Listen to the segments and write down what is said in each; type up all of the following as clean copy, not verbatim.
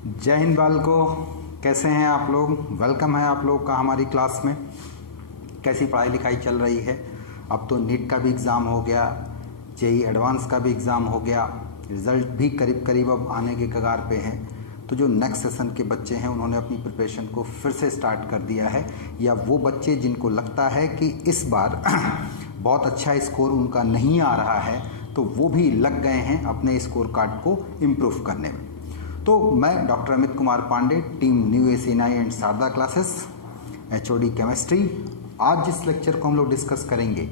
जय हिंद बालकों, कैसे हैं आप लोग। वेलकम है आप लोग का हमारी क्लास में। कैसी पढ़ाई लिखाई चल रही है। अब तो नीट का भी एग्ज़ाम हो गया, जेई एडवांस का भी एग्ज़ाम हो गया, रिज़ल्ट भी करीब करीब अब आने के कगार पे है। तो जो नेक्स्ट सेशन के बच्चे हैं उन्होंने अपनी प्रिपरेशन को फिर से स्टार्ट कर दिया है, या वो बच्चे जिनको लगता है कि इस बार बहुत अच्छा स्कोर उनका नहीं आ रहा है तो वो भी लग गए हैं अपने स्कोर कार्ड को इम्प्रूव करने में। तो मैं doctor Amit Kumar Pandey, team new एसिनाई and Sharda classes, HOD chemistry. आज जिस लेक्चर को हम लोग डिस्कस करेंगे,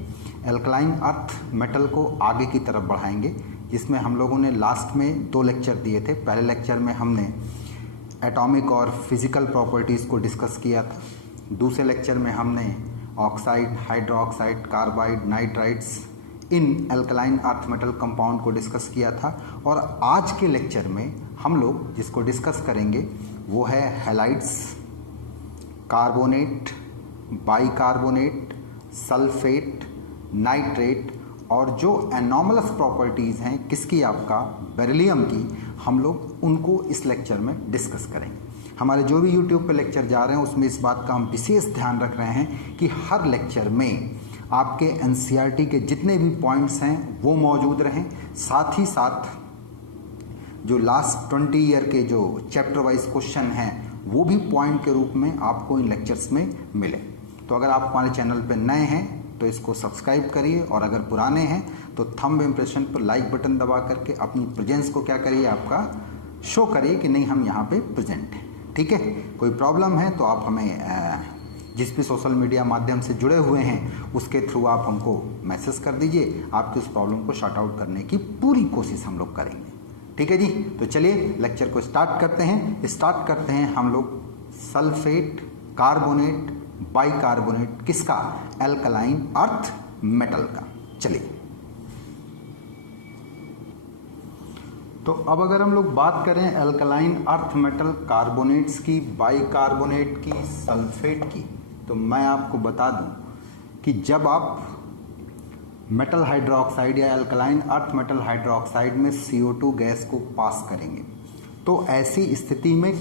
एल्कलाइन अर्थ मेटल को आगे की तरफ बढ़ाएंगे, जिसमें हम लोगों ने लास्ट में 2 लेक्चर दिए थे। पहले लेक्चर में हमने एटॉमिक और फिजिकल प्रॉपर्टीज़ को डिस्कस किया था। दूसरे लेक्चर में हमने oxide, hydroxide, carbide, nitrides in alkaline earth metal compound को डिस्कस किया था। और आज के लेक्चर में हम लोग जिसको डिस्कस करेंगे वो है halides, carbonate, bicarbonate, sulphate, nitrate और जो एनॉमलस प्रॉपर्टीज़ हैं किसकी, आपका बेरिलियम की, हम लोग उनको इस लेक्चर में डिस्कस करेंगे। हमारे जो भी यूट्यूब पे लेक्चर जा रहे हैं उसमें इस बात का हम विशेष ध्यान रख रहे हैं कि हर लेक्चर में आपके NCERT के जितने भी पॉइंट्स हैं वो मौजूद रहें, साथ ही साथ जो लास्ट 20 ईयर के जो चैप्टर वाइज क्वेश्चन हैं वो भी पॉइंट के रूप में आपको इन लेक्चर्स में मिले। तो अगर आप हमारे चैनल पर नए हैं तो इसको सब्सक्राइब करिए, और अगर पुराने हैं तो थंब इम्प्रेशन पर लाइक बटन दबा करके अपनी प्रेजेंस को क्या करिए, आपका शो करिए कि नहीं हम यहाँ पे प्रेजेंट हैं। ठीक है, कोई प्रॉब्लम है तो आप हमें जिस भी सोशल मीडिया माध्यम से जुड़े हुए हैं उसके थ्रू आप हमको मैसेज कर दीजिए। आपकी उस प्रॉब्लम को शॉर्ट आउट करने की पूरी कोशिश हम लोग करेंगे। ठीक है जी, तो चलिए लेक्चर को स्टार्ट करते हैं हम लोग सल्फेट, कार्बोनेट, बाइकार्बोनेट, किसका, एल्कलाइन अर्थ मेटल का। चलिए, तो अब अगर हम लोग बात करें एल्कलाइन अर्थ मेटल कार्बोनेट्स की, बाइकार्बोनेट की, सल्फेट की, तो मैं आपको बता दूं कि जब आप मेटल हाइड्रोक्साइड या एल्कलाइन अर्थ मेटल हाइड्रोक्साइड में CO2 गैस को पास करेंगे तो ऐसी स्थिति में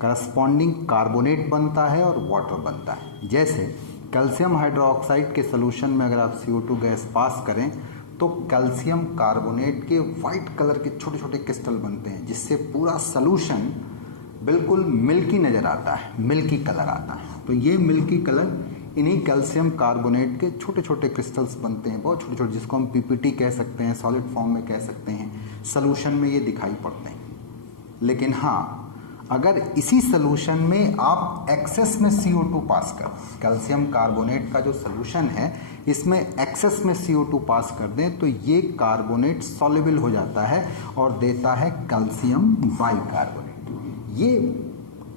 करस्पॉन्डिंग कार्बोनेट बनता है और वाटर बनता है। जैसे कैल्शियम हाइड्रोक्साइड के सॉल्यूशन में अगर आप CO2 गैस पास करें तो कैल्शियम कार्बोनेट के वाइट कलर के छोटे छोटे क्रिस्टल बनते हैं, जिससे पूरा सॉल्यूशन बिल्कुल मिल्की नज़र आता है, मिल्की कलर आता है। तो ये मिल्की कलर इन्हीं कैल्शियम कार्बोनेट के छोटे छोटे क्रिस्टल्स बनते हैं, बहुत छोटे छोटे, जिसको हम PPT कह सकते हैं, सॉलिड फॉर्म में कह सकते हैं। सॉल्यूशन में ये दिखाई पड़ते हैं। लेकिन हाँ, अगर इसी सॉल्यूशन में आप एक्सेस में CO2 पास कर, कैल्शियम कार्बोनेट का जो सॉल्यूशन है इसमें एक्सेस में CO2 पास कर दें तो ये कार्बोनेट सॉल्युबल हो जाता है और देता है कैल्शियम बाइकार्बोनेट। ये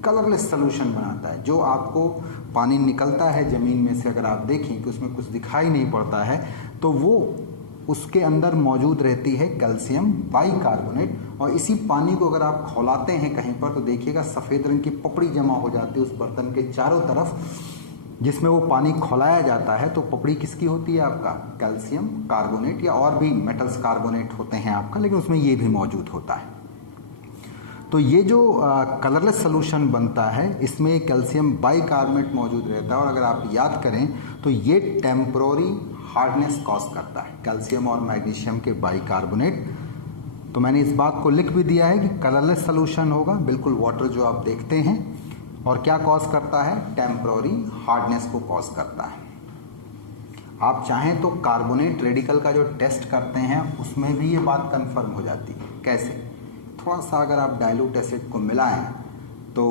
कलरलेस सॉल्यूशन बनाता है। जो आपको पानी निकलता है ज़मीन में से, अगर आप देखें कि उसमें कुछ दिखाई नहीं पड़ता है तो वो उसके अंदर मौजूद रहती है कैल्शियम बाइकार्बोनेट। और इसी पानी को अगर आप खौलाते हैं कहीं पर तो देखिएगा सफ़ेद रंग की पपड़ी जमा हो जाती है उस बर्तन के चारों तरफ, जिसमें वो पानी खौलाया जाता है। तो पपड़ी किसकी होती है, आपका कैल्शियम कार्बोनेट, या और भी मेटल्स कार्बोनेट होते हैं आपका, लेकिन उसमें ये भी मौजूद होता है। तो ये जो कलरलेस सॉल्यूशन बनता है इसमें कैल्शियम बाइकार्बोनेट मौजूद रहता है। और अगर आप याद करें तो ये टेम्परोरी हार्डनेस कॉज करता है, कैल्शियम और मैग्नीशियम के बाइकार्बोनेट। तो मैंने इस बात को लिख भी दिया है कि कलरलेस सॉल्यूशन होगा, बिल्कुल वाटर जो आप देखते हैं, और क्या कॉज करता है, टेम्परोरी हार्डनेस को कॉज करता है। आप चाहें तो कार्बोनेट रेडिकल का जो टेस्ट करते हैं उसमें भी ये बात कंफर्म हो जाती है। कैसे, थोड़ा सा अगर आप डाइल्यूट एसिड को मिलाएं तो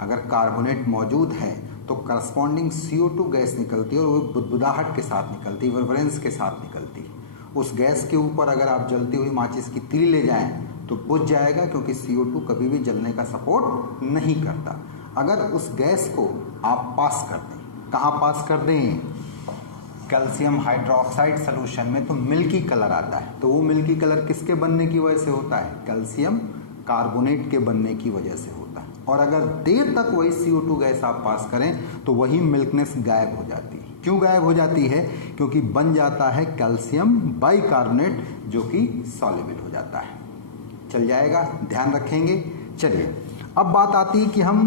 अगर कार्बोनेट मौजूद है तो करस्पॉन्डिंग CO2 गैस निकलती है और वो बुदबुदाहट के साथ निकलती है, वाइब्रेंस के साथ निकलती है। उस गैस के ऊपर अगर आप जलती हुई माचिस की तीली ले जाएं तो बुझ जाएगा, क्योंकि CO2 कभी भी जलने का सपोर्ट नहीं करता। अगर उस गैस को आप पास कर दें, कहाँ पास कर दें, कैल्शियम हाइड्रोक्साइड सॉल्यूशन में, तो मिल्की कलर आता है। तो वो मिल्की कलर किसके बनने की वजह से होता है, कैल्शियम कार्बोनेट के बनने की वजह से होता है। और अगर देर तक वही CO2 गैस आप पास करें तो वही मिल्कनेस गायब हो जाती है। क्यों गायब हो जाती है, क्योंकि बन जाता है कैल्शियम बाइकार्बोनेट जो कि सॉल्युबल हो जाता है। चल जाएगा, ध्यान रखेंगे। चलिए अब बात आती है कि हम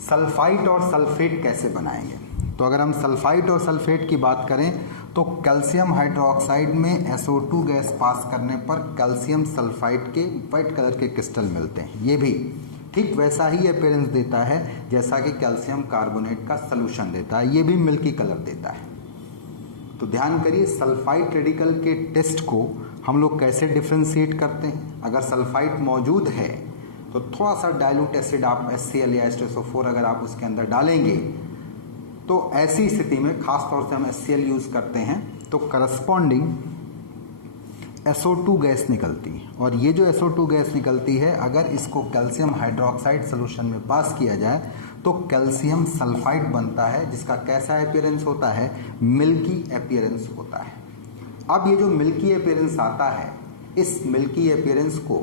सल्फाइड और सल्फेट कैसे बनाएंगे। तो अगर हम सल्फाइड और सल्फेट की बात करें तो कैल्शियम हाइड्रोक्साइड में SO2 गैस पास करने पर कैल्शियम सल्फाइड के वाइट कलर के क्रिस्टल मिलते हैं। ये भी ठीक वैसा ही अपीयरेंस देता है जैसा कि कैल्शियम कार्बोनेट का सॉल्यूशन देता है, ये भी मिल्की कलर देता है। तो ध्यान करिए सल्फाइड रेडिकल के टेस्ट को हम लोग कैसे डिफ्रेंशिएट करते हैं। अगर सल्फाइड मौजूद है तो थोड़ा सा डाइल्यूट एसिड आप HCl या H2SO4 अगर आप उसके अंदर डालेंगे तो ऐसी स्थिति में खास तौर से हम HCl यूज़ करते हैं तो करस्पॉन्डिंग SO2 गैस निकलती है। और ये जो SO2 गैस निकलती है अगर इसको कैल्शियम हाइड्रोक्साइड सॉल्यूशन में पास किया जाए तो कैल्शियम सल्फाइड बनता है, जिसका कैसा अपीयरेंस होता है, मिल्की अपीयरेंस होता है। अब ये जो मिल्की अपीयरेंस आता है, इस मिल्की अपीयरेंस को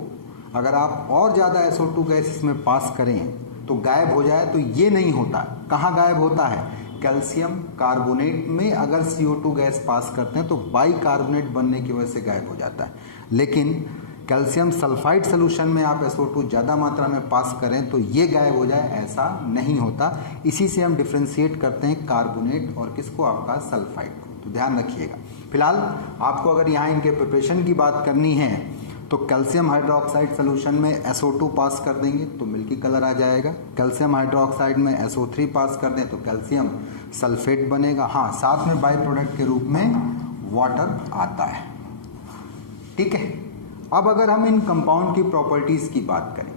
अगर आप और ज़्यादा SO2 गैस इसमें पास करें तो गायब हो जाए, तो ये नहीं होता। कहाँ गायब होता है, कैल्शियम कार्बोनेट में अगर CO2 गैस पास करते हैं तो बाइकार्बोनेट बनने की वजह से गायब हो जाता है। लेकिन कैल्शियम सल्फाइड सॉल्यूशन में आप SO2 ज़्यादा मात्रा में पास करें तो ये गायब हो जाए, ऐसा नहीं होता। इसी से हम डिफ्रेंशिएट करते हैं कार्बोनेट और किसको, आपका सल्फाइड को। तो ध्यान रखिएगा। फिलहाल आपको अगर यहाँ इनके प्रिपरेशन की बात करनी है तो कैल्शियम हाइड्रोक्साइड सॉल्यूशन में SO2 पास कर देंगे तो मिल्की कलर आ जाएगा। कैल्शियम हाइड्रोक्साइड में SO3 पास कर दें तो कैल्शियम सल्फेट बनेगा। हाँ, साथ में बाई प्रोडक्ट के रूप में वाटर आता है। ठीक है, अब अगर हम इन कंपाउंड की प्रॉपर्टीज़ की बात करें,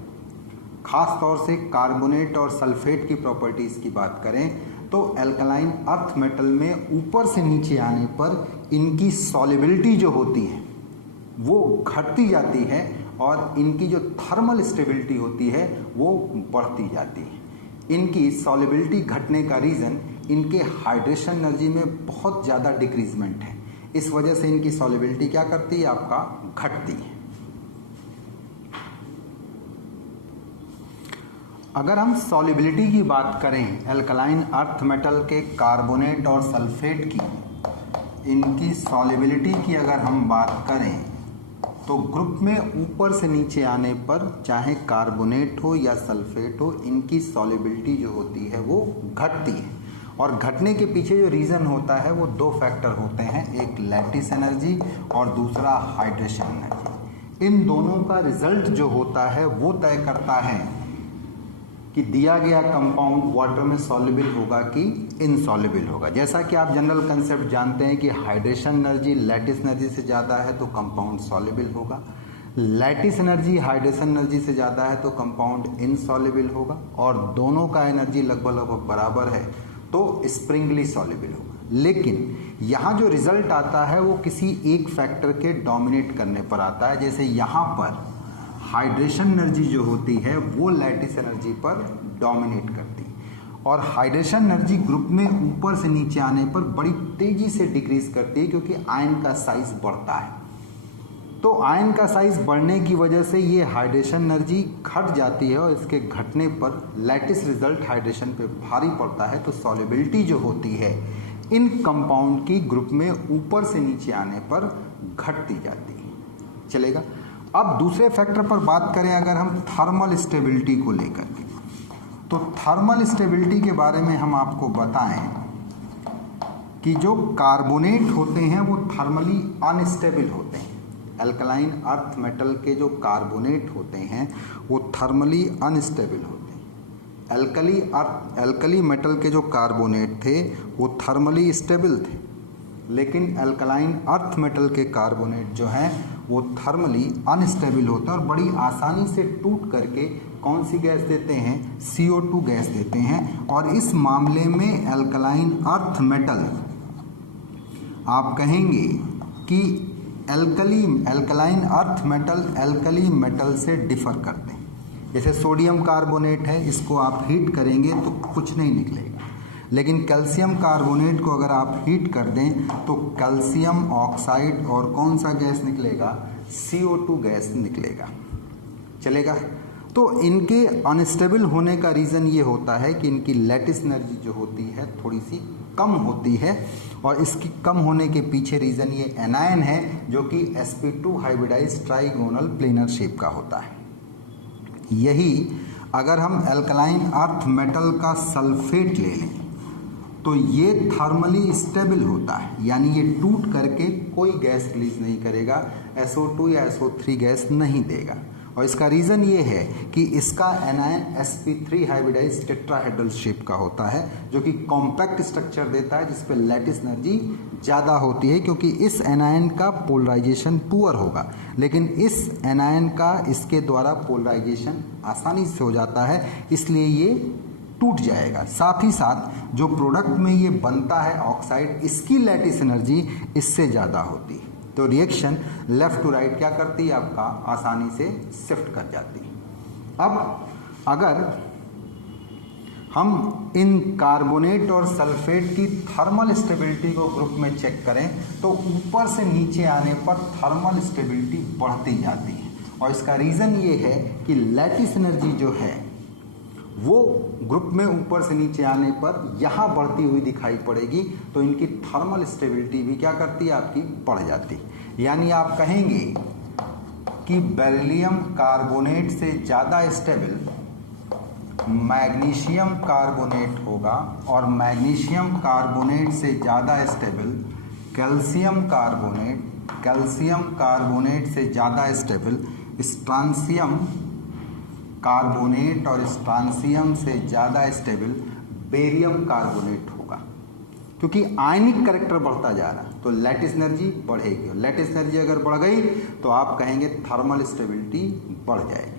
खास तौर से कार्बोनेट और सल्फेट की प्रॉपर्टीज़ की बात करें तो एल्कलाइन अर्थ मेटल में ऊपर से नीचे आने पर इनकी सॉल्युबिलिटी जो होती है वो घटती जाती है और इनकी जो थर्मल स्टेबिलिटी होती है वो बढ़ती जाती है। इनकी सॉल्युबिलिटी घटने का रीज़न इनके हाइड्रेशन एनर्जी में बहुत ज़्यादा डिक्रीजमेंट है। इस वजह से इनकी सॉल्युबिलिटी क्या करती है, आपका घटती है। अगर हम सॉल्युबिलिटी की बात करें एल्कलाइन अर्थ मेटल के कार्बोनेट और सल्फेट की, इनकी सॉल्युबिलिटी की अगर हम बात करें तो ग्रुप में ऊपर से नीचे आने पर चाहे कार्बोनेट हो या सल्फेट हो, इनकी सॉल्युबिलिटी जो होती है वो घटती है। और घटने के पीछे जो रीज़न होता है वो दो फैक्टर होते हैं, एक लैटिस एनर्जी और दूसरा हाइड्रेशन एनर्जी। इन दोनों का रिजल्ट जो होता है वो तय करता है कि दिया गया कंपाउंड वाटर में सॉल्युबल होगा कि इनसॉल्युबल होगा। जैसा कि आप जनरल कंसेप्ट जानते हैं कि हाइड्रेशन एनर्जी लैटिस एनर्जी से ज़्यादा है तो कंपाउंड सॉल्युबल होगा, लैटिस एनर्जी हाइड्रेशन एनर्जी से ज़्यादा है तो कंपाउंड इनसॉल्युबल होगा, और दोनों का एनर्जी लगभग बराबर है तो स्प्रिंगली सॉल्युबल होगा। लेकिन यहाँ जो रिजल्ट आता है वो किसी एक फैक्टर के डोमिनेट करने पर आता है। जैसे यहाँ पर हाइड्रेशन एनर्जी जो होती है वो लैटिस एनर्जी पर डोमिनेट करती है, और हाइड्रेशन एनर्जी ग्रुप में ऊपर से नीचे आने पर बड़ी तेजी से डिक्रीज करती है क्योंकि आयन का साइज बढ़ता है। तो आयन का साइज बढ़ने की वजह से ये हाइड्रेशन एनर्जी घट जाती है और इसके घटने पर लैटिस रिजल्ट हाइड्रेशन पे भारी पड़ता है। तो सॉल्युबिलिटी जो होती है इन कंपाउंड की ग्रुप में ऊपर से नीचे आने पर घटती जाती है। चलेगा। अब दूसरे फैक्टर पर बात करें अगर हम थर्मल स्टेबिलिटी को लेकर के, तो थर्मल स्टेबिलिटी के बारे में हम आपको बताएं कि जो कार्बोनेट होते हैं वो थर्मली अनस्टेबल होते हैं। एल्कलाइन अर्थ मेटल के जो कार्बोनेट होते हैं वो थर्मली अनस्टेबल होते हैं। एल्कली मेटल के जो कार्बोनेट थे वो थर्मली स्टेबल थे, लेकिन एल्कलाइन अर्थ मेटल के कार्बोनेट जो हैं वो थर्मली अनस्टेबल होते हैं और बड़ी आसानी से टूट करके कौन सी गैस देते हैं, CO2 गैस देते हैं। और इस मामले में एल्कलाइन अर्थ मेटल आप कहेंगे कि alkaline earth metal alkali metal से डिफर करते हैं। जैसे सोडियम कार्बोनेट है, इसको आप हीट करेंगे तो कुछ नहीं निकलेगा, लेकिन कैल्शियम कार्बोनेट को अगर आप हीट कर दें तो कैल्शियम ऑक्साइड और कौन सा गैस निकलेगा, CO2 गैस निकलेगा। चलेगा। तो इनके अनस्टेबल होने का रीज़न ये होता है कि इनकी लैटिस एनर्जी जो होती है थोड़ी सी कम होती है, और इसकी कम होने के पीछे रीज़न ये एनायन है जो कि sp2 hybridise trigonal planar shape का होता है। यही अगर हम एल्कलाइन अर्थ मेटल का सल्फेट ले लें तो ये थर्मली स्टेबल होता है, यानी ये टूट करके कोई गैस रिलीज नहीं करेगा, SO2 या SO3 गैस नहीं देगा। और इसका रीज़न ये है कि इसका anion sp3 hybridise tetrahedral shape का होता है, जो कि कॉम्पैक्ट स्ट्रक्चर देता है, जिस पे लैटिस एनर्जी ज़्यादा होती है, क्योंकि इस एनायन का पोलराइजेशन पुअर होगा, लेकिन इस एनायन का इसके द्वारा पोलराइजेशन आसानी से हो जाता है, इसलिए ये टूट जाएगा। साथ ही साथ जो प्रोडक्ट में ये बनता है ऑक्साइड, इसकी लैटिस एनर्जी इससे ज़्यादा होती है, तो रिएक्शन लेफ्ट टू राइट क्या करती है, आपका आसानी से शिफ्ट कर जाती है। अब अगर हम इन कार्बोनेट और सल्फेट की थर्मल स्टेबिलिटी को ग्रुप में चेक करें तो ऊपर से नीचे आने पर थर्मल स्टेबिलिटी बढ़ती जाती है, और इसका रीज़न ये है कि लैटिस एनर्जी जो है वो ग्रुप में ऊपर से नीचे आने पर यहाँ बढ़ती हुई दिखाई पड़ेगी, तो इनकी थर्मल स्टेबिलिटी भी क्या करती है, आपकी बढ़ जाती है। यानी आप कहेंगे कि बेरिलियम कार्बोनेट से ज़्यादा स्टेबल मैग्नीशियम कार्बोनेट होगा, और मैग्नीशियम कार्बोनेट से ज़्यादा स्टेबल कैल्शियम कार्बोनेट से ज़्यादा स्टेबल स्ट्रांसियम कार्बोनेट, और स्ट्रांसियम से ज़्यादा स्टेबल बेरियम कार्बोनेट होगा, क्योंकि आयनिक कैरेक्टर बढ़ता जा रहा है तो लैटिस एनर्जी बढ़ेगी, और लैटिस एनर्जी अगर बढ़ गई तो आप कहेंगे थर्मल स्टेबिलिटी बढ़ जाएगी।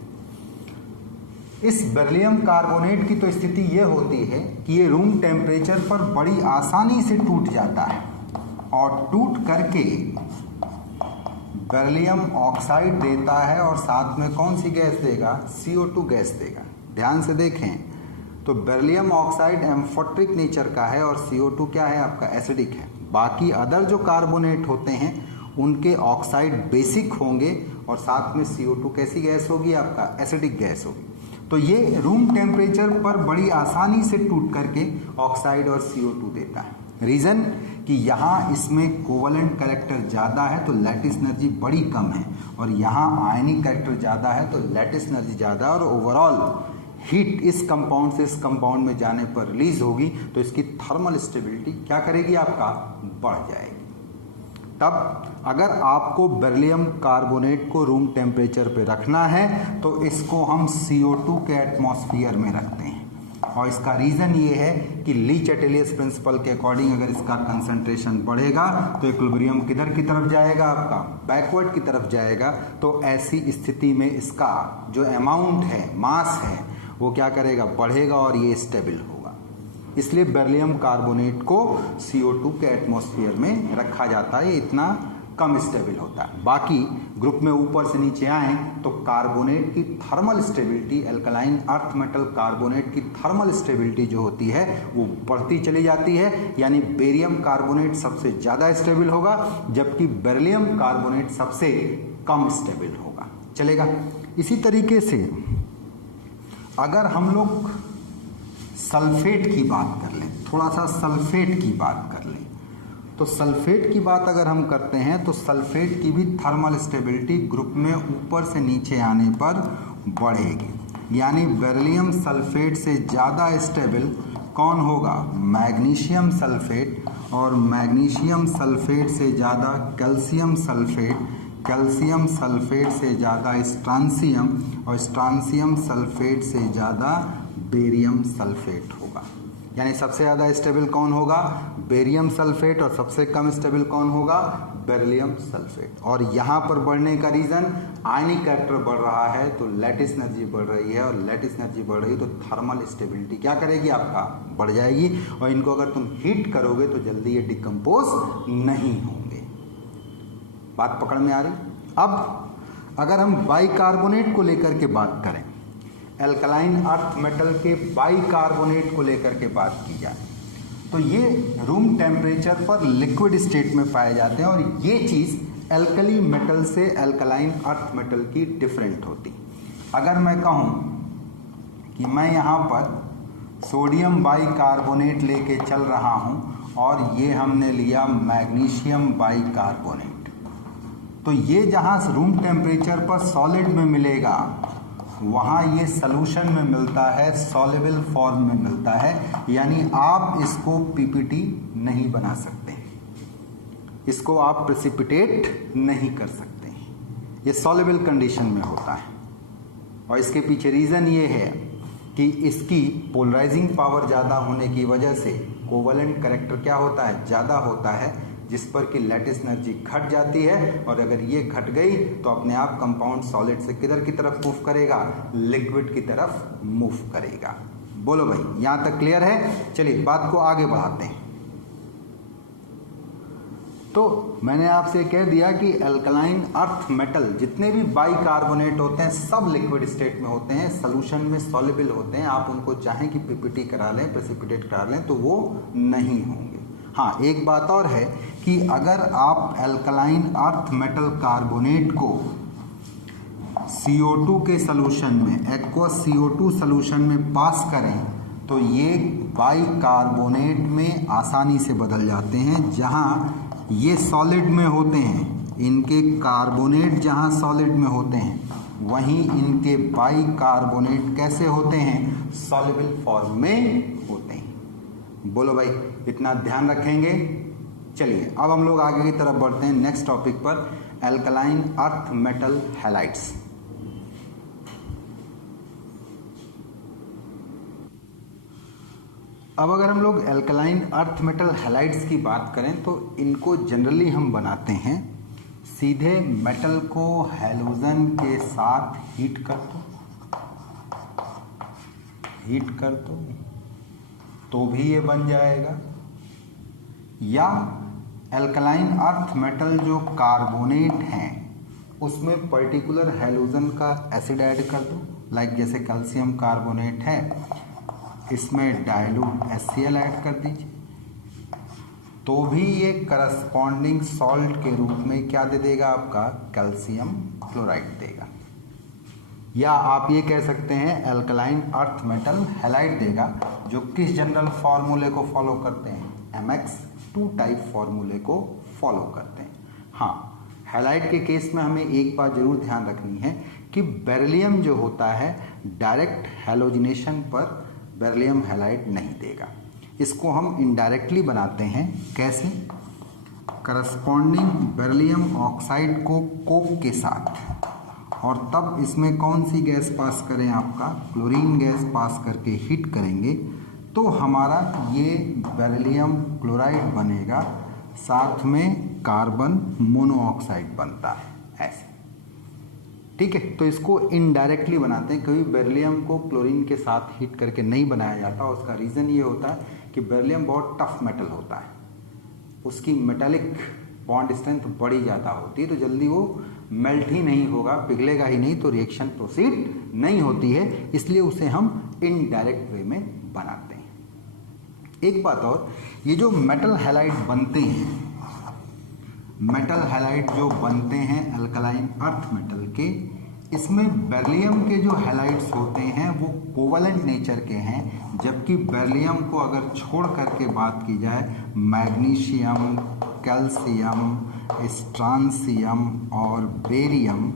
इस बेरिलियम कार्बोनेट की तो स्थिति ये होती है कि ये रूम टेम्परेचर पर बड़ी आसानी से टूट जाता है, और टूट करके बेरिलियम ऑक्साइड देता है, और साथ में कौन सी गैस देगा, CO2 गैस देगा। ध्यान से देखें तो बेरिलियम ऑक्साइड एम्फोट्रिक नेचर का है, और CO2 क्या है, आपका एसिडिक है। बाकी अदर जो कार्बोनेट होते हैं उनके ऑक्साइड बेसिक होंगे, और साथ में CO2 कैसी गैस होगी, आपका एसिडिक गैस होगी। तो ये रूम टेम्परेचर पर बड़ी आसानी से टूट करके ऑक्साइड और CO2 देता है। रीज़न कि यहाँ इसमें कोवलेंट कैरेक्टर ज़्यादा है तो लैटिस एनर्जी बड़ी कम है, और यहाँ आयनिक कैरेक्टर ज़्यादा है तो लैटिस एनर्जी ज़्यादा है, और ओवरऑल हीट इस कंपाउंड से इस कंपाउंड में जाने पर रिलीज होगी, तो इसकी थर्मल स्टेबिलिटी क्या करेगी, आपका बढ़ जाएगी। तब अगर आपको बेरिलियम कार्बोनेट को रूम टेम्परेचर पे रखना है तो इसको हम CO2 के एटमॉस्फेयर में रखते हैं, और इसका रीज़न ये है कि ली चैटेलियस प्रिंसिपल के अकॉर्डिंग अगर इसका कंसंट्रेशन बढ़ेगा तो इक्विलिब्रियम किधर की तरफ जाएगा, आपका बैकवर्ड की तरफ जाएगा। तो ऐसी स्थिति में इसका जो अमाउंट है, मास है, वो क्या करेगा, बढ़ेगा, और ये स्टेबल होगा। इसलिए बेरिलियम कार्बोनेट को CO2 के एटमॉस्फेयर में रखा जाता है, इतना कम स्टेबल होता है। बाकी ग्रुप में ऊपर से नीचे आए तो कार्बोनेट की thermal stability, alkaline earth metal carbonate की थर्मल स्टेबिलिटी जो होती है वो बढ़ती चली जाती है, यानी बेरियम कार्बोनेट सबसे ज़्यादा स्टेबल होगा, जबकि बेरिलियम कार्बोनेट सबसे कम स्टेबल होगा। चलेगा। इसी तरीके से अगर हम लोग सल्फेट की बात कर लें, थोड़ा सा सल्फेट की बात कर लें, तो सल्फेट की बात अगर हम करते हैं तो सल्फेट की भी थर्मल स्टेबिलिटी ग्रुप में ऊपर से नीचे आने पर बढ़ेगी, यानी बेरिलियम सल्फेट से ज़्यादा स्टेबल कौन होगा, मैग्नीशियम सल्फेट, और मैग्नीशियम सल्फेट से ज़्यादा कैल्शियम सल्फेट, कैल्शियम सल्फेट से ज़्यादा स्ट्रांसियम, और स्ट्रांसियम सल्फेट से ज़्यादा बेरियम सल्फेट होगा। यानी सबसे ज़्यादा स्टेबल कौन होगा, बेरियम सल्फेट, और सबसे कम स्टेबल कौन होगा, बेरिलियम सल्फेट। और यहाँ पर बढ़ने का रीज़न आयनिक कैरेक्टर बढ़ रहा है तो लैटिस एनर्जी बढ़ रही है, और लैटिस एनर्जी बढ़ रही है तो थर्मल स्टेबिलिटी क्या करेगी, आपका बढ़ जाएगी, और इनको अगर तुम हीट करोगे तो जल्दी ये डिकम्पोज नहीं होंगे। बात पकड़ में आ रही। अब अगर हम बाइकार्बोनेट को लेकर के बात करें, एल्कलाइन अर्थ मेटल के बाइकार्बोनेट को लेकर के बात की जाए तो ये रूम टेम्परेचर पर लिक्विड स्टेट में पाए जाते हैं, और ये चीज़ एल्कली मेटल से एल्कलाइन अर्थ मेटल की डिफरेंट होती। अगर मैं कहूँ कि मैं यहाँ पर सोडियम बाइकार्बोनेट लेके चल रहा हूँ और ये हमने लिया मैग्नीशियम बाइकार्बोनेट, तो ये जहाँ रूम टेम्परेचर पर सॉलिड में मिलेगा वहाँ ये सॉल्यूशन में मिलता है, सॉल्युबल फॉर्म में मिलता है, यानी आप इसको पीपीटी नहीं बना सकते, इसको आप प्रेसिपिटेट नहीं कर सकते, ये सॉल्युबल कंडीशन में होता है। और इसके पीछे रीज़न ये है कि इसकी पोलराइजिंग पावर ज़्यादा होने की वजह से कोवलेंट करैक्टर क्या होता है, ज़्यादा होता है, जिस पर कि लैटिस एनर्जी घट जाती है। और अगर ये घट गई तो अपने आप कंपाउंड सॉलिड से किधर की तरफ मूव करेगा, लिक्विड की तरफ मूव करेगा। बोलो भाई, यहाँ तक क्लियर है? चलिए बात को आगे बढ़ाते हैं। तो मैंने आपसे कह दिया कि अल्कलाइन अर्थ मेटल जितने भी बाइकार्बोनेट होते हैं सब लिक्विड स्टेट में होते हैं, सॉल्यूशन में सॉल्युबल होते हैं। आप उनको चाहें कि पीपीटी करा लें, प्रेसिपिटेट करा लें, तो वो नहीं होंगे। हाँ, एक बात और है कि अगर आप अल्कलाइन अर्थ मेटल कार्बोनेट को CO2 के सॉल्यूशन में, एक्वस CO2 सॉल्यूशन में पास करें तो ये बाइकार्बोनेट में आसानी से बदल जाते हैं। जहाँ ये सॉलिड में होते हैं, इनके कार्बोनेट जहाँ सॉलिड में होते हैं, वहीं इनके बाइकार्बोनेट कैसे होते हैं, सॉल्युबल फॉर्म में होते हैं। बोलो भाई, इतना ध्यान रखेंगे। चलिए अब हम लोग आगे की तरफ बढ़ते हैं नेक्स्ट टॉपिक पर, अल्कलाइन अर्थ मेटल हैलाइड्स। अब अगर हम लोग अल्कलाइन अर्थ मेटल हैलाइड्स की बात करें तो इनको जनरली हम बनाते हैं सीधे मेटल को हैलोजन के साथ हीट कर दो तो भी ये बन जाएगा, या अल्कलाइन अर्थ मेटल जो कार्बोनेट हैं उसमें पर्टिकुलर हैलोजन का एसिड ऐड कर दो, लाइक जैसे कैल्शियम कार्बोनेट है, इसमें डाइल्यूट HCl ऐड कर दीजिए, तो भी ये करस्पॉन्डिंग सॉल्ट के रूप में क्या दे देगा, आपका कैल्शियम क्लोराइड देगा। या आप ये कह सकते हैं अल्कलाइन अर्थ मेटल हैलाइड देगा, जो किस जनरल फार्मूले को फॉलो करते हैं, MX2 टाइप फार्मूले को फॉलो करते हैं। हाँ, हैलाइड के केस में हमें एक बात जरूर ध्यान रखनी है कि बेरिलियम जो होता है डायरेक्ट हैलोजिनेशन पर बेरिलियम हैलाइड नहीं देगा, इसको हम इनडायरेक्टली बनाते हैं। कैसे? करस्पॉन्डिंग बेरिलियम ऑक्साइड को कोक के साथ, और तब इसमें कौन सी गैस पास करें, आपका क्लोरीन गैस पास करके हीट करेंगे तो हमारा ये बेरिलियम क्लोराइड बनेगा, साथ में कार्बन मोनोऑक्साइड बनता है ऐसे। ठीक है, तो इसको इनडायरेक्टली बनाते हैं। कभी बेरिलियम को क्लोरीन के साथ हीट करके नहीं बनाया जाता। उसका रीज़न ये होता है कि बेरिलियम बहुत टफ मेटल होता है, उसकी मेटालिक बॉन्ड स्ट्रेंथ बड़ी ज़्यादा होती है, तो जल्दी वो मेल्ट ही नहीं होगा, पिघलेगा ही नहीं, तो रिएक्शन प्रोसीड नहीं होती है, इसलिए उसे हम इनडायरेक्ट वे में बनाते हैं। एक बात और, ये जो मेटल हैलाइड बनते हैं, मेटल हैलाइड जो बनते हैं अल्कलाइन अर्थ मेटल के, इसमें बेरिलियम के जो हैलाइड्स होते हैं वो कोवलेंट नेचर के हैं, जबकि बेरिलियम को अगर छोड़ करके बात की जाए, मैग्नीशियम, कैल्शियम, स्ट्रांसियम और बेरियम,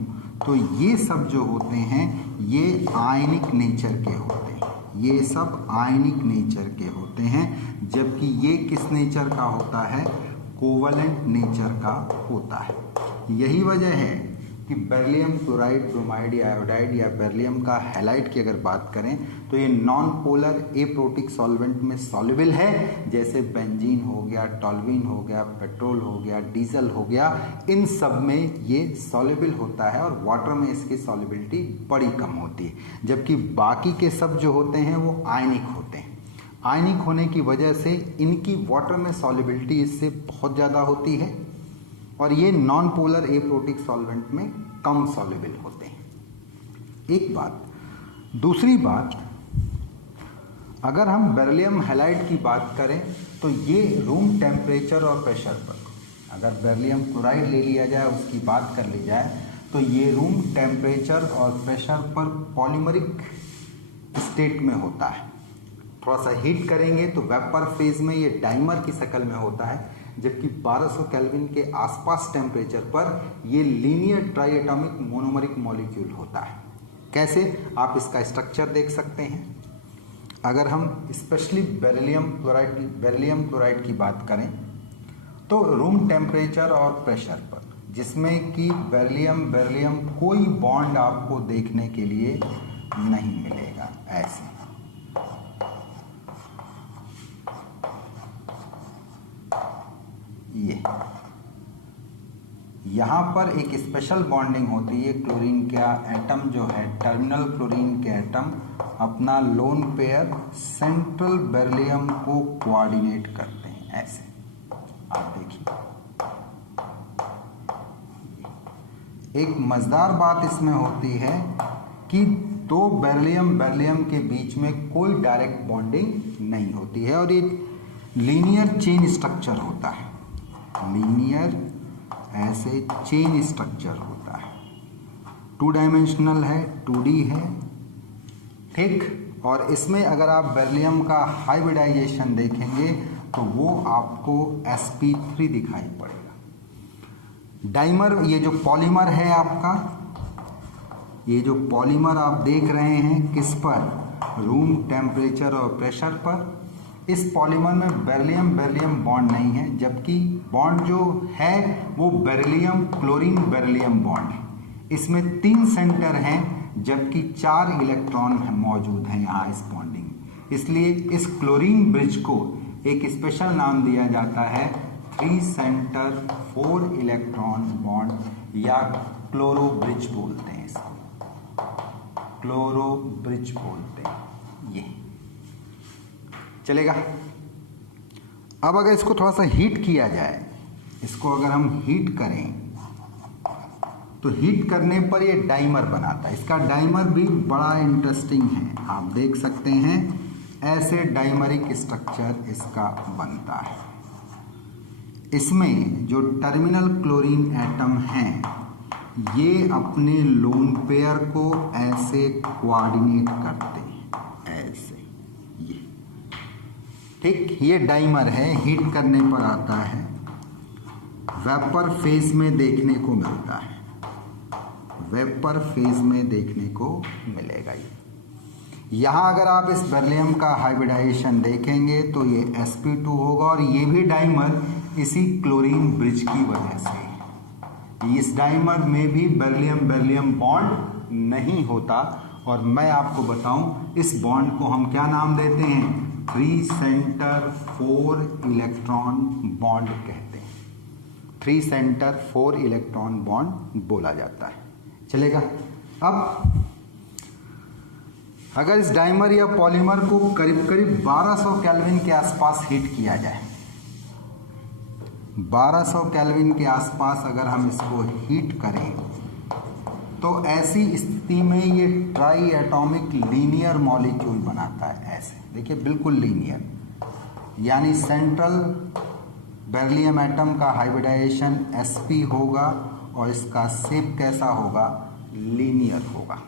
तो ये सब जो होते हैं ये आयनिक नेचर के होते हैं, ये सब आयनिक नेचर के होते हैं, जबकि ये किस नेचर का होता है, कोवलेंट नेचर का होता है। यही वजह है कि बेरिलियम क्लोराइड, ब्रोमाइड या आयोडाइड या बेरिलियम का हैलाइड की अगर बात करें तो ये नॉन पोलर एप्रोटिक सॉल्वेंट में सॉल्युबल है, जैसे बेंजीन हो गया, टॉल्यूइन हो गया, पेट्रोल हो गया, डीजल हो गया, इन सब में ये सॉल्युबल होता है और वाटर में इसकी सॉल्युबिलिटी बड़ी कम होती है, जबकि बाकी के सब जो होते हैं वो आयनिक होते हैं। आयनिक होने की वजह से इनकी वाटर में सॉल्युबिलिटी इससे बहुत ज़्यादा होती है और ये नॉन पोलर एप्रोटिक सॉल्वेंट में कम सॉल्युबल होते हैं। एक बात। दूसरी बात, अगर हम बेरिलियम हैलाइड की बात करें तो ये रूम टेम्परेचर और प्रेशर पर, अगर बेरिलियम क्लोराइड ले लिया जाए, उसकी बात कर ली जाए, तो ये रूम टेम्परेचर और प्रेशर पर पॉलीमरिक स्टेट में होता है। थोड़ा सा हीट करेंगे तो वेपर फेज में ये डाइमर की शक्ल में होता है, जबकि 1200 केल्विन के आसपास टेम्परेचर पर ये लीनियर ट्राई एटॉमिक मोनोमरिक मॉलिक्यूल होता है। कैसे, आप इसका स्ट्रक्चर देख सकते हैं। अगर हम स्पेशली बेरिलियम क्लोराइड की बात करें तो रूम टेम्परेचर और प्रेशर पर, जिसमें कि बेरिलियम कोई बॉन्ड आपको देखने के लिए नहीं मिलेगा। ऐसे ये यहाँ पर एक स्पेशल बॉन्डिंग होती है। क्लोरीन का एटम जो है, टर्मिनल क्लोरीन के एटम अपना लोन पेयर सेंट्रल बेरिलियम को कोऑर्डिनेट करते हैं। ऐसे आप देखिए, एक मजेदार बात इसमें होती है कि दो बेरिलियम के बीच में कोई डायरेक्ट बॉन्डिंग नहीं होती है और ये लीनियर चेन स्ट्रक्चर होता है। लीनियर ऐसे चेन स्ट्रक्चर होता है, 2 डायमेंशनल है, 2D है, ठीक। और इसमें अगर आप बेरिलियम का हाइब्रिडाइजेशन देखेंगे तो वो आपको sp3 दिखाई पड़ेगा। डाइमर, ये जो पॉलीमर है आपका, ये जो पॉलीमर आप देख रहे हैं किस पर, रूम टेम्परेचर और प्रेशर पर। इस पॉलीमर में बेरिलियम बॉन्ड नहीं है, जबकि बॉन्ड जो है वो क्लोरीन बेरिलियम बॉन्ड है। इसमें 3 सेंटर हैं जबकि 4 इलेक्ट्रॉन मौजूद हैं यहाँ इस बॉन्डिंग में। इसलिए इस क्लोरीन ब्रिज को एक स्पेशल नाम दिया जाता है 3 सेंटर 4 इलेक्ट्रॉन बॉन्ड, या क्लोरो ब्रिज बोलते हैं इसको, क्लोरो ब्रिज बोलते हैं। ये चलेगा। अब अगर इसको थोड़ा सा हीट किया जाए, इसको अगर हम हीट करें तो हीट करने पर ये डाइमर बनाता है। इसका डाइमर भी बड़ा इंटरेस्टिंग है, आप देख सकते हैं ऐसे डाइमरिक स्ट्रक्चर इसका बनता है। इसमें जो टर्मिनल क्लोरीन एटम हैं ये अपने लोन पेयर को ऐसे कोऑर्डिनेट करते हैं, ऐसे ये, ठीक। ये डाइमर है, हीट करने पर आता है, वेपर फेज में देखने को मिलता है, वेपर फेज में देखने को मिलेगा। ये यहाँ अगर आप इस बेरिलियम का हाइब्रिडाइजेशन देखेंगे तो ये sp2 होगा और ये भी डाइमर इसी क्लोरीन ब्रिज की वजह से। इस डाइमर में भी बेरिलियम बॉन्ड नहीं होता। और मैं आपको बताऊं, इस बॉन्ड को हम क्या नाम देते हैं, 3 सेंटर 4 इलेक्ट्रॉन बॉन्ड कहते हैं। 3 सेंटर 4 इलेक्ट्रॉन बॉन्ड बोला जाता है। चलेगा। अब अगर इस डाइमर या पॉलीमर को करीब 1200 केल्विन के आसपास हीट किया जाए, 1200 केल्विन के आसपास अगर हम इसको हीट करें तो ऐसी स्थिति में ये ट्राई एटॉमिक लीनियर मॉलिक्यूल बनाता है। ऐसे देखिए, बिल्कुल लीनियर, यानी सेंट्रल बेरिलियम एटम का हाइब्रिडाइजेशन sp होगा और इसका शेप कैसा होगा, लीनियर होगा।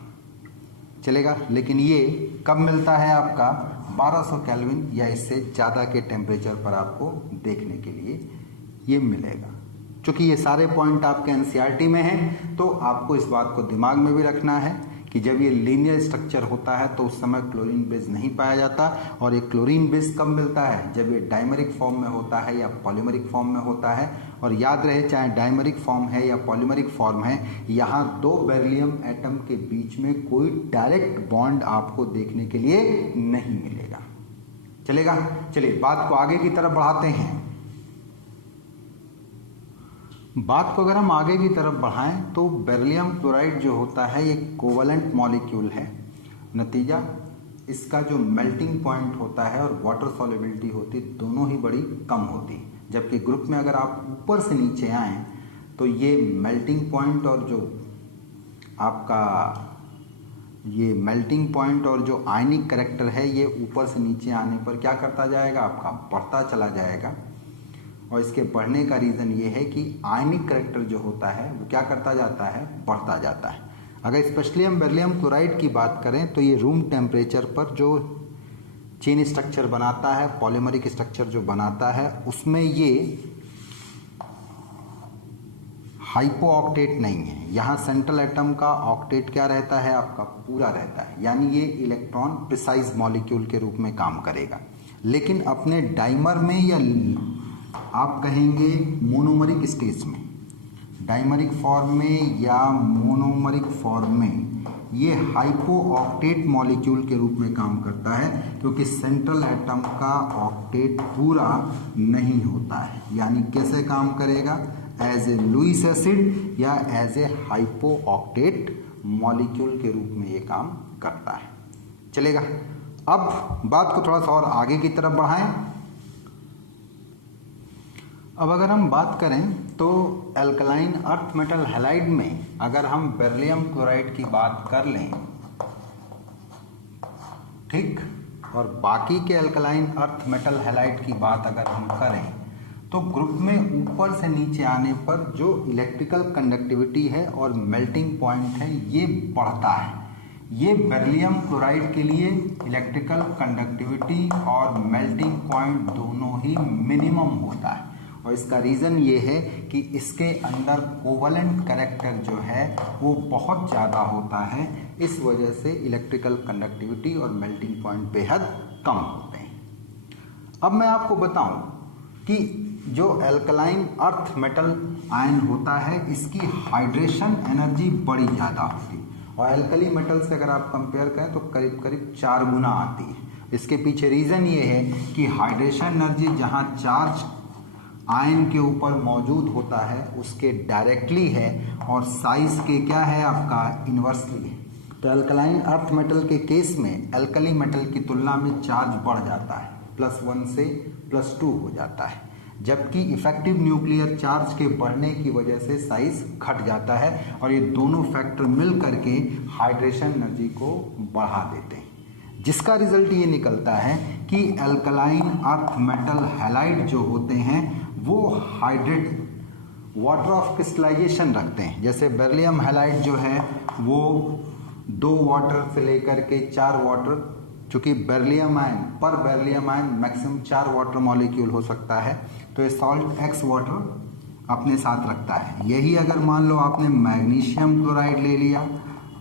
चलेगा। लेकिन ये कब मिलता है आपका, 1200 केल्विन या इससे ज़्यादा के टेम्परेचर पर आपको देखने के लिए ये मिलेगा। क्योंकि ये सारे पॉइंट आपके एनसीईआरटी में हैं तो आपको इस बात को दिमाग में भी रखना है कि जब ये लीनियर स्ट्रक्चर होता है तो उस समय क्लोरीन बेस नहीं पाया जाता। और ये क्लोरीन बेस कब मिलता है, जब ये डाइमरिक फॉर्म में होता है या पॉलीमरिक फॉर्म में होता है। और याद रहे, चाहे डाइमरिक फॉर्म है या पॉलीमरिक फॉर्म है, यहाँ 2 बेरिलियम एटम के बीच में कोई डायरेक्ट बॉन्ड आपको देखने के लिए नहीं मिलेगा। चलेगा। चलिए बात को आगे की तरफ बढ़ाते हैं। बात को अगर हम आगे की तरफ बढ़ाएं तो बेरिलियम क्लोराइड जो होता है ये कोवलेंट मॉलिक्यूल है। नतीजा, इसका जो मेल्टिंग पॉइंट होता है और वाटर सॉल्युबिलिटी होती है दोनों ही बड़ी कम होती है। जबकि ग्रुप में अगर आप ऊपर से नीचे आएँ तो ये मेल्टिंग पॉइंट और जो आपका ये मेल्टिंग पॉइंट और जो आयनिक करैक्टर है ये ऊपर से नीचे आने पर क्या करता जाएगा, आपका बढ़ता चला जाएगा। और इसके बढ़ने का रीज़न ये है कि आयनिक करैक्टर जो होता है वो क्या करता जाता है, बढ़ता जाता है। अगर स्पेशली हम बेरिलियम क्लोराइड की बात करें तो ये रूम टेम्परेचर पर जो चेन स्ट्रक्चर बनाता है, पॉलीमरिक स्ट्रक्चर जो बनाता है, उसमें ये हाइपो ऑक्टेट नहीं है। यहाँ सेंट्रल एटम का ऑक्टेट क्या रहता है, आपका पूरा रहता है, यानी ये इलेक्ट्रॉन प्रिसाइज मॉलिक्यूल के रूप में काम करेगा। लेकिन अपने डाइमर में या आप कहेंगे मोनोमरिक स्टेज में, डाइमरिक फॉर्म में या मोनोमरिक फॉर्म में ये हाइपो ऑक्टेट मॉलिक्यूल के रूप में काम करता है, क्योंकि सेंट्रल एटम का ऑक्टेट पूरा नहीं होता है। यानी कैसे काम करेगा, एज ए लुईस एसिड या as a hypo octet molecule के रूप में ये काम करता है। चलेगा। अब बात को थोड़ा सा और आगे की तरफ बढ़ाएं। अब अगर हम बात करें तो एल्कलाइन अर्थ मेटल हैलाइड में अगर हम बेरिलियम क्लोराइड की बात कर लें, ठीक, और बाकी के एल्कलाइन अर्थ मेटल हैलाइड की बात अगर हम करें तो ग्रुप में ऊपर से नीचे आने पर जो इलेक्ट्रिकल कंडक्टिविटी है और मेल्टिंग पॉइंट है ये बढ़ता है। ये बेरिलियम क्लोराइड के लिए इलेक्ट्रिकल कंडक्टिविटी और मेल्टिंग पॉइंट दोनों ही मिनिमम होता है, और इसका रीज़न ये है कि इसके अंदर कोवलेंट कैरेक्टर जो है वो बहुत ज़्यादा होता है। इस वजह से इलेक्ट्रिकल कंडक्टिविटी और मेल्टिंग पॉइंट बेहद कम होते हैं। अब मैं आपको बताऊं कि जो एल्कलाइन अर्थ मेटल आयन होता है इसकी हाइड्रेशन एनर्जी बड़ी ज़्यादा होती है, और एल्कली मेटल से अगर आप कंपेयर करें तो करीब करीब 4 गुना आती है। इसके पीछे रीज़न ये है कि हाइड्रेशन एनर्जी जहाँ चार्ज आयन के ऊपर मौजूद होता है उसके डायरेक्टली है, और साइज के क्या है आपका इन्वर्सली है। तो एल्कलाइन अर्थ मेटल के केस में एल्कली मेटल की तुलना में चार्ज बढ़ जाता है, +1 से +2 हो जाता है, जबकि इफेक्टिव न्यूक्लियर चार्ज के बढ़ने की वजह से साइज घट जाता है, और ये दोनों फैक्टर मिल करके हाइड्रेशन एनर्जी को बढ़ा देते हैं, जिसका रिजल्ट ये निकलता है कि एल्कलाइन अर्थ मेटल हैलाइड जो होते हैं वो हाइड्रेट वाटर ऑफ क्रिस्टलाइजेशन रखते हैं। जैसे बेरिलियम हैलाइड जो है वो 2 वाटर से लेकर के 4 वाटर, चूँकि बेरिलियम आयन पर beryllium ion maximum 4 water molecule हो सकता है, तो ये सॉल्ट X वाटर अपने साथ रखता है। यही अगर मान लो आपने मैग्नीशियम क्लोराइड ले लिया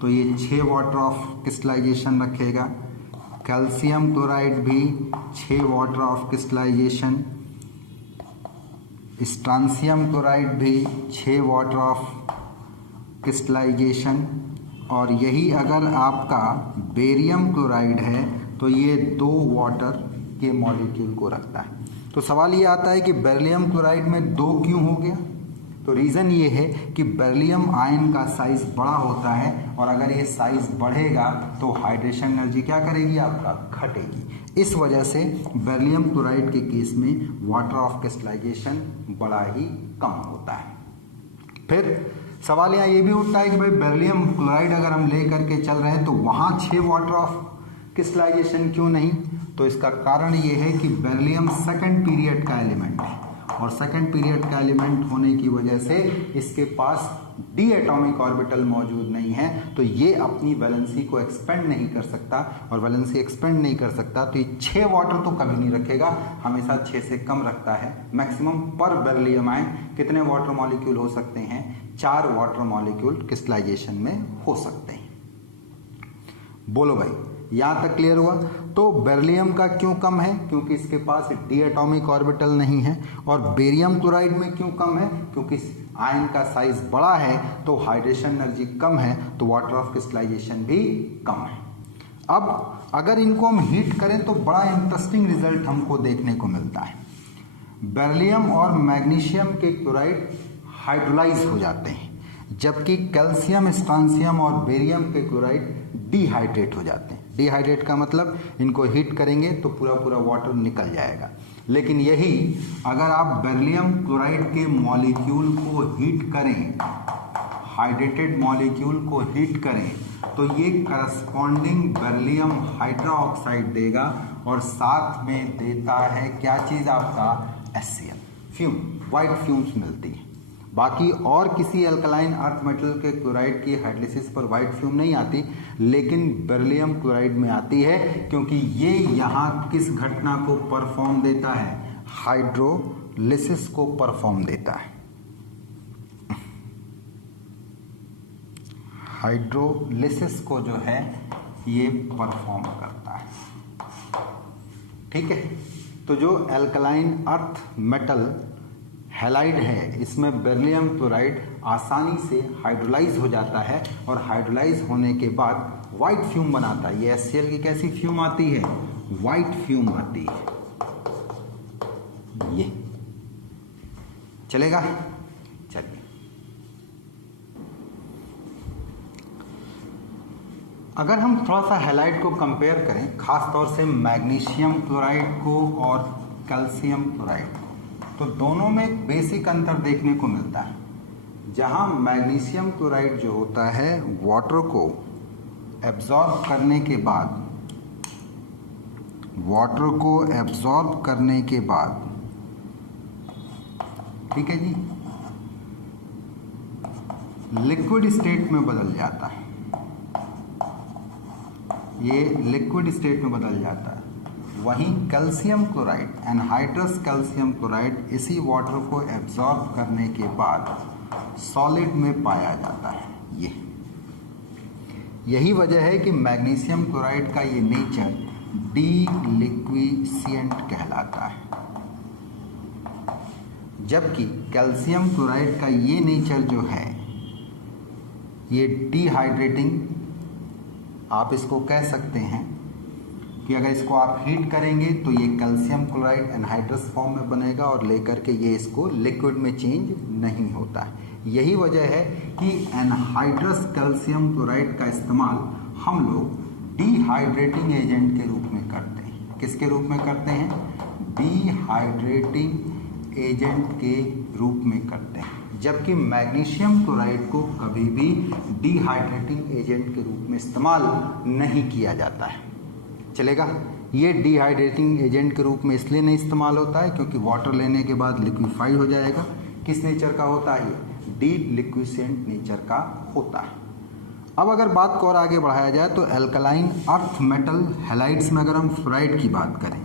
तो ये 6 वाटर ऑफ क्रिस्टलाइजेशन रखेगा। कैल्शियम क्लोराइड भी 6 water of crystallisation, strontium chloride भी 6 वाटर ऑफ क्रिस्टलाइजेशन, और यही अगर आपका बेरियम क्लोराइड है तो ये 2 वाटर के मॉलिक्यूल को रखता है। तो सवाल ये आता है कि बेरिलियम क्लोराइड में 2 क्यों हो गया? तो रीज़न ये है कि बेरिलियम आयन का साइज बड़ा होता है, और अगर ये साइज बढ़ेगा तो हाइड्रेशन एनर्जी क्या करेगी, आपका घटेगी। इस वजह से बेरिलियम क्लोराइड के केस में वाटर ऑफ क्रिस्टलाइजेशन बड़ा ही कम होता है। फिर सवाल यहाँ ये भी उठता है कि भाई बेरिलियम क्लोराइड अगर हम ले करके चल रहे हैं तो वहाँ 6 वाटर ऑफ क्रिस्टलाइजेशन क्यों नहीं? तो इसका कारण ये है कि बेरिलियम सेकंड पीरियड का एलिमेंट है, और सेकंड पीरियड का एलिमेंट होने की वजह से इसके पास डी एटॉमिक ऑर्बिटल मौजूद नहीं है, तो ये अपनी वैलेंसी को एक्सपेंड नहीं कर सकता, और वैलेंसी एक्सपेंड नहीं कर सकता तो ये 6 वाटर तो कभी नहीं रखेगा, हमेशा 6 से कम रखता है। मैक्सिमम पर बेरिलियम आयन कितने वाटर मॉलिक्यूल हो सकते हैं? 4 वाटर मॉलिक्यूल क्रिस्टलाइजेशन में हो सकते हैं। बोलो भाई, यहाँ तक क्लियर हुआ? तो बेरिलियम का क्यों कम है? क्योंकि इसके पास डी एटॉमिक ऑर्बिटल नहीं है। और बेरियम क्लोराइड में क्यों कम है? क्योंकि आयन का साइज बड़ा है तो हाइड्रेशन एनर्जी कम है, तो वाटर ऑफ क्रिस्टलाइजेशन भी कम है। अब अगर इनको हम हीट करें तो बड़ा इंटरेस्टिंग रिजल्ट हमको देखने को मिलता है। बेरिलियम और मैग्नीशियम के क्लोराइड हाइड्रोलाइज हो जाते हैं, जबकि कैल्शियम, स्ट्रांसियम और बेरियम के क्लोराइड डिहाइड्रेट हो जाते हैं। डिहाइड्रेट का मतलब इनको हीट करेंगे तो पूरा पूरा वाटर निकल जाएगा। लेकिन यही अगर आप बेरिलियम क्लोराइड के मॉलिक्यूल को हीट करें, हाइड्रेटेड मॉलिक्यूल को हीट करें, तो ये करस्पॉन्डिंग बेरिलियम हाइड्रोक्साइड देगा, और साथ में देता है क्या चीज़, आपका HCl फ्यूम, वाइट फ्यूम्स मिलती है। बाकी और किसी अल्कलाइन अर्थ मेटल के क्लोराइड की हाइड्रोलिसिस पर वाइट फ्यूम नहीं आती, लेकिन बेरिलियम क्लोराइड में आती है, क्योंकि ये यहाँ किस घटना को परफॉर्म देता है? हाइड्रोलिसिस को परफॉर्म देता है। हाइड्रोलिसिस को जो है ये परफॉर्म करता है। ठीक है, तो जो एल्कलाइन अर्थ मेटल हैलाइड है इसमें बेरिलियम क्लोराइड आसानी से हाइड्रोलाइज हो जाता है और हाइड्रोलाइज होने के बाद वाइट फ्यूम बनाता है। ये HCl की कैसी फ्यूम आती है? वाइट फ्यूम आती है। ये चलेगा? चलिए, अगर हम थोड़ा सा हैलाइड को कंपेयर करें, खास तौर से मैग्नीशियम क्लोराइड को और कैल्शियम क्लोराइड को, तो दोनों में एक बेसिक अंतर देखने को मिलता है। जहां मैग्नीशियम क्लोराइड जो होता है वाटर को एब्जॉर्ब करने के बाद, ठीक है जी, लिक्विड स्टेट में बदल जाता है। ये लिक्विड स्टेट में बदल जाता है। वहीं calcium chloride, anhydrous calcium chloride, इसी वाटर को एब्जॉर्ब करने के बाद सॉलिड में पाया जाता है। यही वजह है कि मैग्नीशियम क्लोराइड का ये नेचर डीलिक्विसेंट कहलाता है, जबकि कैल्शियम क्लोराइड का ये नेचर जो है ये डिहाइड्रेटिंग, आप इसको कह सकते हैं कि अगर इसको आप हीट करेंगे तो ये कैल्शियम क्लोराइड एनहाइड्रस फॉर्म में बनेगा और लेकर के ये इसको लिक्विड में चेंज नहीं होता है। यही वजह है कि एनहाइड्रस कैल्शियम क्लोराइड का इस्तेमाल हम लोग डिहाइड्रेटिंग एजेंट के रूप में करते हैं। किसके रूप में करते हैं? डिहाइड्रेटिंग एजेंट के रूप में करते हैं, जबकि मैग्नीशियम क्लोराइड को कभी भी डिहाइड्रेटिंग एजेंट के रूप में इस्तेमाल नहीं किया जाता है। चलेगा? ये डिहाइड्रेटिंग एजेंट के रूप में इसलिए नहीं इस्तेमाल होता है क्योंकि वाटर लेने के बाद लिक्विफाई हो जाएगा। किस नेचर का होता है? ये डिलिक्विसेंट नेचर का होता है। अब अगर बात को और आगे बढ़ाया जाए तो एल्कलाइन अर्थ मेटल हैलाइड्स में अगर हम फ्लोराइड की बात करें,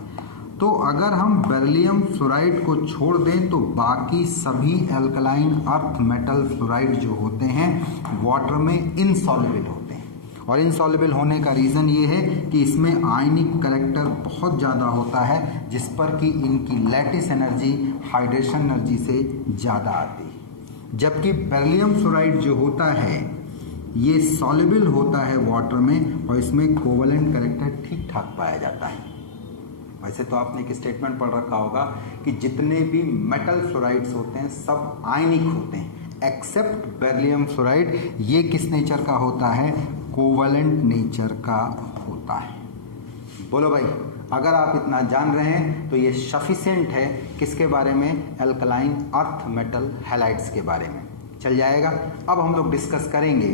तो अगर हम बेरिलियम फ्लोराइड को छोड़ दें तो बाकी सभी एल्कलाइन अर्थ मेटल फ्लोराइड जो होते हैं वाटर में इनसॉल्युबल होते हैं। और इनसॉल्युबल होने का रीज़न ये है कि इसमें आयनिक करैक्टर बहुत ज़्यादा होता है, जिस पर कि इनकी लैटिस एनर्जी हाइड्रेशन एनर्जी से ज़्यादा आती है। जबकि बेरिलियम फ्लोराइड जो होता है ये सॉल्युबल होता है वाटर में और इसमें कोवलेंट करैक्टर ठीक ठाक पाया जाता है। वैसे तो आपने एक स्टेटमेंट पढ़ रखा होगा कि जितने भी मेटल फ्लोराइड्स होते हैं सब आयनिक होते हैं एक्सेप्ट बेरिलियम फ्लोराइड। ये किस नेचर का होता है? कोवलेंट नेचर का होता है। बोलो भाई, अगर आप इतना जान रहे हैं तो ये सफिशिएंट है किसके बारे में? एल्कलाइन अर्थ मेटल हैलाइड्स के बारे में। चल जाएगा। अब हम लोग डिस्कस करेंगे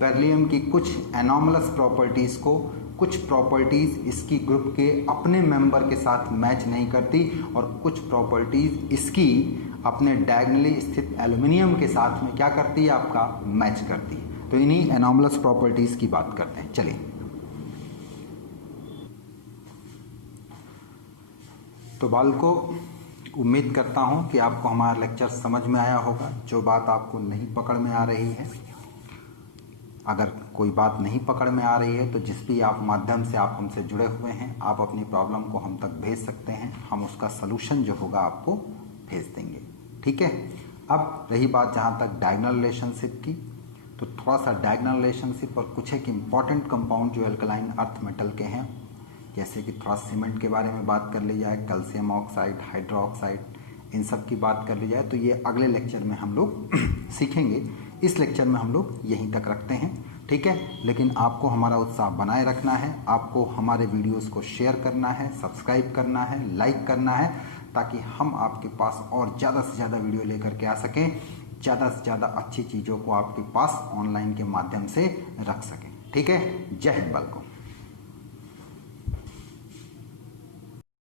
बेरिलियम की कुछ एनॉमलस प्रॉपर्टीज़ को। कुछ प्रॉपर्टीज़ इसकी ग्रुप के अपने मेंबर के साथ मैच नहीं करती और कुछ प्रॉपर्टीज़ इसकी अपने डायगोनली स्थित एल्युमिनियम के साथ में क्या करती है? आपका मैच करती है। तो इन्हीं एनॉमलस प्रॉपर्टीज़ की बात करते हैं। चलिए, तो बालको, उम्मीद करता हूं कि आपको हमारा लेक्चर समझ में आया होगा। जो बात आपको नहीं पकड़ में आ रही है, अगर कोई बात नहीं पकड़ में आ रही है तो जिस भी आप माध्यम से आप हमसे जुड़े हुए हैं, आप अपनी प्रॉब्लम को हम तक भेज सकते हैं। हम उसका सलूशन जो होगा आपको भेज देंगे। ठीक है। अब रही बात जहाँ तक डायगोनल रिलेशनशिप की, तो थोड़ा सा डायगोनल रिलेशनशिप और कुछ एक इम्पॉर्टेंट कंपाउंड जो एल्कलाइन अर्थ मेटल के हैं, जैसे कि थोड़ा सीमेंट के बारे में बात कर ली जाए, कैल्शियम ऑक्साइड, हाइड्रो ऑक्साइड, इन सब की बात कर ली जाए, तो ये अगले लेक्चर में हम लोग सीखेंगे। इस लेक्चर में हम लोग यहीं तक रखते हैं। ठीक है। लेकिन आपको हमारा उत्साह बनाए रखना है, आपको हमारे वीडियोस को शेयर करना है, सब्सक्राइब करना है, लाइक करना है, ताकि हम आपके पास और ज़्यादा से ज़्यादा वीडियो लेकर के आ सकें, ज़्यादा से ज़्यादा अच्छी चीज़ों को आपके पास ऑनलाइन के माध्यम से रख सकें। ठीक है। जय हिंद बालकों।